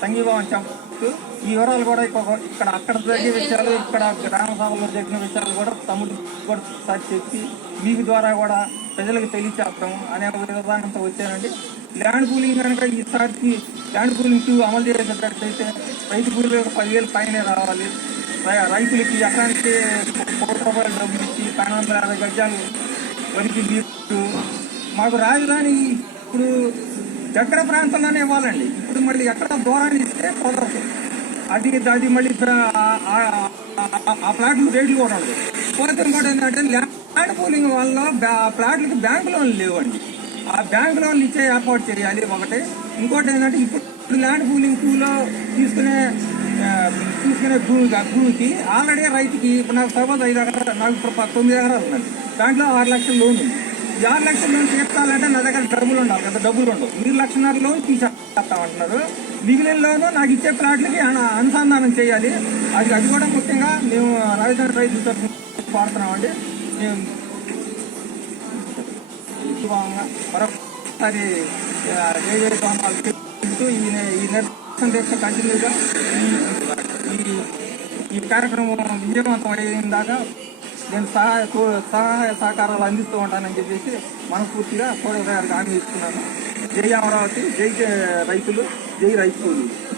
సంఘీభావం చెప్తూ ఈ వివరాలు కూడా ఇక్కడ- అక్కడ జరిగే విషయాలు ఇక్కడ గ్రామ సభలో జరిగిన విషయాలు కూడా తమ్ముడు కూడా సార్ చెప్పి మీకు ద్వారా కూడా ప్రజలకు తెలియచేస్తాం అనే విధానంతో వచ్చానండి. ల్యాండ్ కూలింగ్ కనుక ఈసారికి ల్యాండ్ కూలింగ్ టూ అమలు చేసేటట్లయితే రైతు కూలీలకు పదివేలు పైనే రావాలి. రై- రైతులకి ఎకరానికి కోటి రూపాయలు డబ్బులు ఇచ్చి పన్నెండు వందల యాభై గజాలు వరకు మాకు రాజధాని ఇప్పుడు దగ్గర ప్రాంతంలోనే ఇవ్వాలండి. అది మళ్ళీ ఎక్కడ దూరాన్ని ఇస్తే కుదరదు అది అది మళ్ళీ ఆ- ఆ- ప్లాట్లు రేట్లు కూడా ఉండదు పోతే ఇంకోటి ఏంటంటే ల్యాండ్ పూలింగ్ వల్ల ఫ్లాట్లకి ప్లాట్లకి బ్యాంక్ లోన్లు లేవండి. ఆ బ్యాంక్ లోన్లు ఇచ్చే ఏర్పాటు చేయాలి ఒకటి. ఇంకోటి ఏంటంటే ఇప్పుడు ల్యాండ్ పూలింగ్ టూలో తీసుకునే తీసుకునే భూమి భూమికి ఆల్రెడీ రైతుకి ఇప్పుడు నాకు సపోజ్ ఐదు ఎకరాలు నాకు ఇప్పుడు తొమ్మిది ఎకరాలు ఉందండి దాంట్లో ఆరు లక్షల లోన్ ఉంది. ఈ ఆరు లక్షల లోన్ తీర్చాలంటే నా దగ్గర డబ్బులు ఉండాలి కదా డబ్బులు ఉండవు. మీరు లక్షన్నర లోన్ తీసేస్తామంటున్నారు అంటున్నారు మిగిలినలోనూ నాకు ఇచ్చే ప్లాట్లకి అనుసంధానం చేయాలి. అది అది కూడా ముఖ్యంగా మేము రాజధాని రైతు తరఫున కోరుతున్నామండి. మేము మరొకసారి ఆ, జై ఈ నిరసన దీక్ష కంటిన్యూగా ఈ ఈ కార్యక్రమం విజయవంతం అయిన దాకా నేను సహాయ సహాయ సహకారాలు అందిస్తూ ఉంటానని చెప్పేసి మనస్ఫూర్తిగా కూడా గారికి హామీ ఇస్తున్నాను. జై అమరావతి జై జై రైతులు జై రైతు కూలీలు